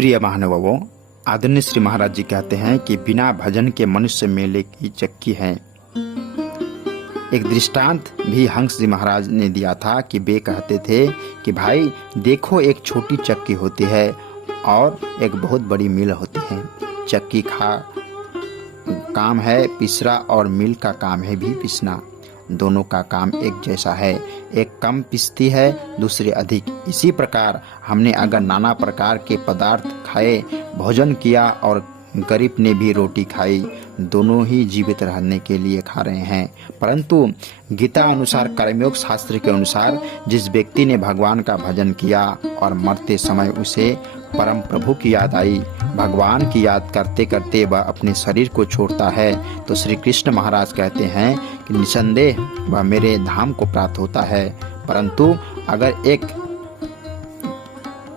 प्रिय महानुभावों, आदरणीय श्री महाराज जी कहते हैं कि बिना भजन के मनुष्य मेले की चक्की है। एक दृष्टांत भी हंस जी महाराज ने दिया था कि वे कहते थे कि भाई देखो, एक छोटी चक्की होती है और एक बहुत बड़ी मिल होती है। चक्की का काम है पिसरा और मिल का काम है भी पिसना। दोनों का काम एक जैसा है, एक कम पिसती है, दूसरी अधिक। इसी प्रकार हमने अगर नाना प्रकार के पदार्थ खाए, भोजन किया और गरीब ने भी रोटी खाई, दोनों ही जीवित रहने के लिए खा रहे हैं। परंतु गीता अनुसार, कर्मयोग शास्त्र के अनुसार, जिस व्यक्ति ने भगवान का भजन किया और मरते समय उसे परम प्रभु की याद आई, भगवान की याद करते करते वह अपने शरीर को छोड़ता है, तो श्री कृष्ण महाराज कहते हैं कि निसंदेह वह मेरे धाम को प्राप्त होता है। परंतु अगर एक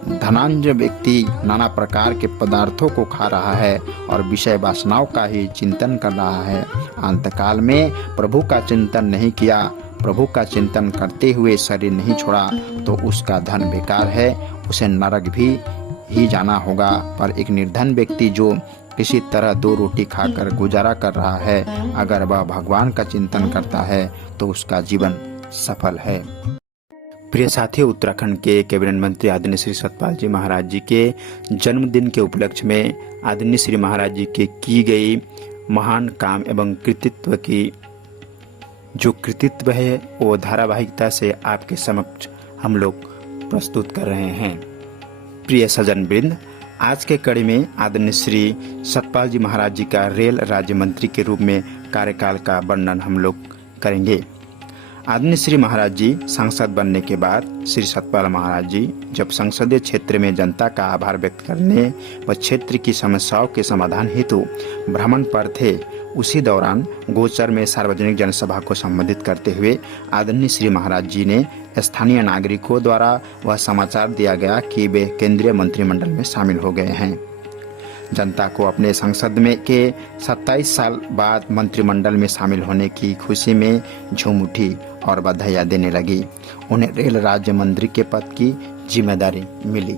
धनाढ्य व्यक्ति नाना प्रकार के पदार्थों को खा रहा है और विषय वासनाओं का ही चिंतन कर रहा है, अंतकाल में प्रभु का चिंतन नहीं किया, प्रभु का चिंतन करते हुए शरीर नहीं छोड़ा, तो उसका धन बेकार है, उसे नरक भी ही जाना होगा। पर एक निर्धन व्यक्ति जो किसी तरह दो रोटी खाकर गुजारा कर रहा है, अगर वह भगवान का चिंतन करता है तो उसका जीवन सफल है। प्रिय साथियों, उत्तराखंड के कैबिनेट मंत्री आदरणीय श्री सतपाल जी महाराज जी के जन्मदिन के उपलक्ष्य में आदरणीय श्री महाराज जी के की गई महान काम एवं कृतित्व की जो कृतित्व है वो धारावाहिकता से आपके समक्ष हम लोग प्रस्तुत कर रहे हैं। प्रिय सज्जन वृंद, आज के कड़ी में आदरणीय श्री सतपाल जी महाराज जी का रेल राज्य मंत्री के रूप में कार्यकाल का वर्णन हम लोग करेंगे। आदरणीय श्री महाराज जी सांसद बनने के बाद श्री सतपाल महाराज जी जब संसदीय क्षेत्र में जनता का आभार व्यक्त करने व क्षेत्र की समस्याओं के समाधान हेतु भ्रमण पर थे, उसी दौरान गोचर में सार्वजनिक जनसभा को संबोधित करते हुए आदरणीय श्री महाराज जी ने स्थानीय नागरिकों द्वारा वह समाचार दिया गया कि वे केंद्रीय मंत्रिमंडल में शामिल हो गए हैं। जनता को अपने संसद में के 27 साल बाद मंत्रिमंडल में शामिल होने की खुशी में झूम उठी और बधाइयां देने लगी। उन्हें रेल राज्य मंत्री के पद की जिम्मेदारी मिली।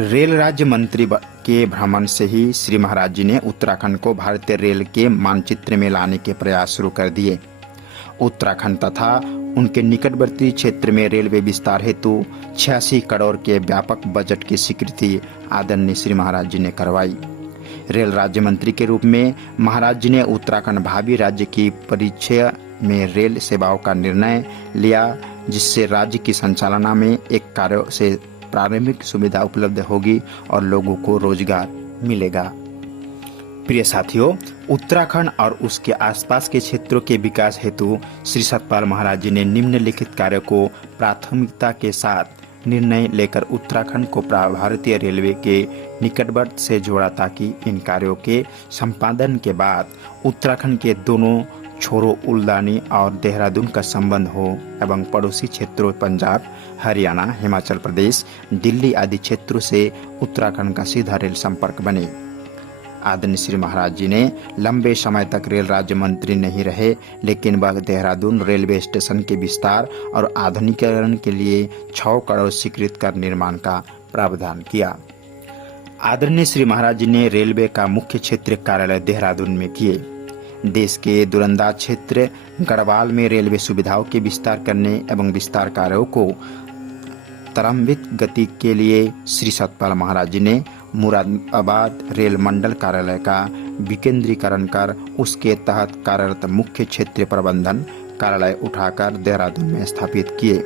रेल राज्य मंत्री के भ्रमण से ही श्री महाराज जी ने उत्तराखंड को भारतीय रेल के मानचित्र में लाने के प्रयास शुरू कर दिए। उत्तराखंड तथा उनके निकटवर्ती क्षेत्र में रेलवे विस्तार हेतु 86 करोड़ के व्यापक बजट की स्वीकृति आदरणीय श्री महाराज जी ने करवाई। रेल राज्य मंत्री के रूप में महाराज जी ने उत्तराखंड भावी राज्य की परिचय में रेल सेवाओं का निर्णय लिया, जिससे राज्य की संचालना में एक कार्यों से प्रारंभिक सुविधा उपलब्ध होगी और लोगों को रोजगार मिलेगा। प्रिय साथियों, उत्तराखंड और उसके आसपास के क्षेत्रों के विकास हेतु श्री सतपाल महाराज जी ने निम्नलिखित कार्यों को प्राथमिकता के साथ निर्णय लेकर उत्तराखंड को भारतीय रेलवे के निकटवर्ती से जोड़ा, ताकि इन कार्यों के संपादन के बाद उत्तराखंड के दोनों छोरों उल्लानी और देहरादून का संबंध हो एवं पड़ोसी क्षेत्रों पंजाब, हरियाणा, हिमाचल प्रदेश, दिल्ली आदि क्षेत्रों से उत्तराखंड का सीधा रेल संपर्क बने। आदरणीय श्री महाराज जी ने लंबे समय तक रेल राज्य मंत्री नहीं रहे, लेकिन वह देहरादून रेलवे स्टेशन के विस्तार और आधुनिकीकरण के लिए 6 करोड़ स्वीकृत कर निर्माण का प्रावधान किया। आदरणीय श्री महाराज जी ने रेलवे का मुख्य क्षेत्रीय कार्यालय देहरादून में किए। देश के दूरंदाज क्षेत्र गढ़वाल में रेलवे सुविधाओं के विस्तार करने एवं विस्तार कार्यों को त्वरित गति के लिए श्री सतपाल महाराज जी ने मुरादाबाद रेल मंडल कार्यालय का विकेंद्रीकरण कर उसके तहत कार्यरत मुख्य क्षेत्रीय प्रबंधन कार्यालय उठाकर देहरादून में स्थापित किए।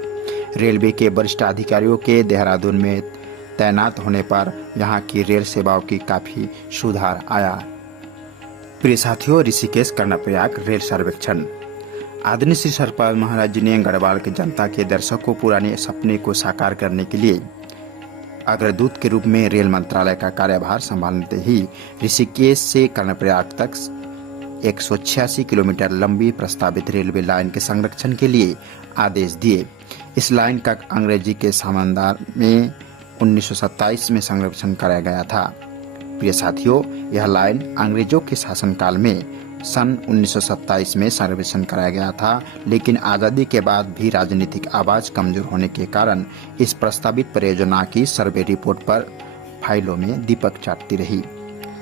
रेलवे के वरिष्ठ अधिकारियों के देहरादून में तैनात होने पर यहाँ की रेल सेवाओं की काफी सुधार आया। प्रिय साथियों, ऋषिकेश कर्णप्रयाग रेल सर्वेक्षण। आदरणीय श्री सतपाल महाराज जी ने गढ़वाल की जनता के दर्शकों पुराने सपने को साकार करने के लिए अग्रदूत के रूप में रेल मंत्रालय का कार्यभार संभालते ही ऋषिकेश से कर्णप्रयाग तक 186 किलोमीटर लंबी प्रस्तावित रेलवे लाइन के संरक्षण के लिए आदेश दिए। इस लाइन का अंग्रेजी के सामंदार में 1927 में संरक्षण कराया गया था। प्रिय साथियों, यह लाइन अंग्रेजों के शासनकाल में सन 1927 में सर्वेक्षण कराया गया था, लेकिन आज़ादी के बाद भी राजनीतिक आवाज कमजोर होने के कारण इस प्रस्तावित परियोजना की सर्वे रिपोर्ट पर फाइलों में दीपक चाटती रही।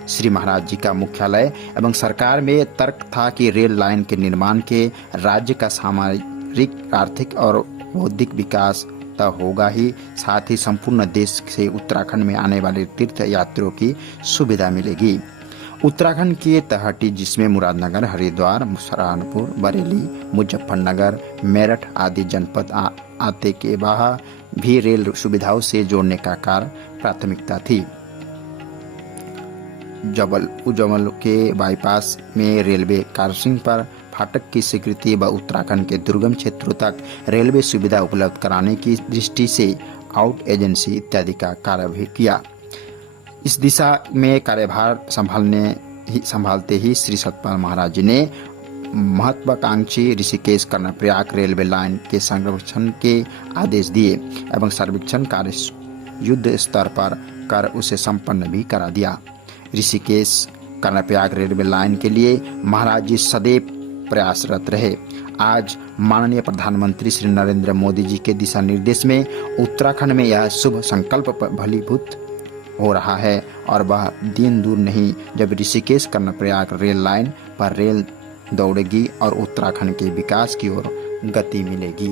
श्री महाराज जी का मुख्यालय एवं सरकार में तर्क था कि रेल लाइन के निर्माण के राज्य का सामरिक, आर्थिक और बौद्धिक विकास तो होगा ही, साथ ही संपूर्ण देश से उत्तराखंड में आने वाले तीर्थ यात्रियों की सुविधा मिलेगी। उत्तराखंड की तहटी जिसमें मुरादनगर, हरिद्वार, सहारनपुर, बरेली, मुजफ्फरनगर, मेरठ आदि जनपद आते के बाहर भी रेल सुविधाओं से जोड़ने का कार्य प्राथमिकता थी। जबल के बाईपास में रेलवे क्रॉसिंग पर फाटक की स्वीकृति व उत्तराखंड के दुर्गम क्षेत्रों तक रेलवे सुविधा उपलब्ध कराने की दृष्टि से आउट एजेंसी इत्यादि का कार्य भी किया। इस दिशा में कार्यभार संभालते ही श्री सतपाल महाराज जी ने महत्वाकांक्षी ऋषिकेश कर्णप्रयाग रेलवे लाइन के सर्वेक्षण के आदेश दिए एवं सर्वेक्षण कार्य युद्ध स्तर पर कर उसे संपन्न भी करा दिया। ऋषिकेश कर्णप्रयाग रेलवे लाइन के लिए महाराज जी सदैव प्रयासरत रहे। आज माननीय प्रधानमंत्री श्री नरेंद्र मोदी जी के दिशा निर्देश में उत्तराखंड में यह शुभ संकल्प फलीभूत हो रहा है और वह दिन दूर नहीं जब ऋषिकेश कर्णप्रयाग रेल लाइन पर रेल दौड़ेगी और उत्तराखंड के विकास की ओर गति मिलेगी।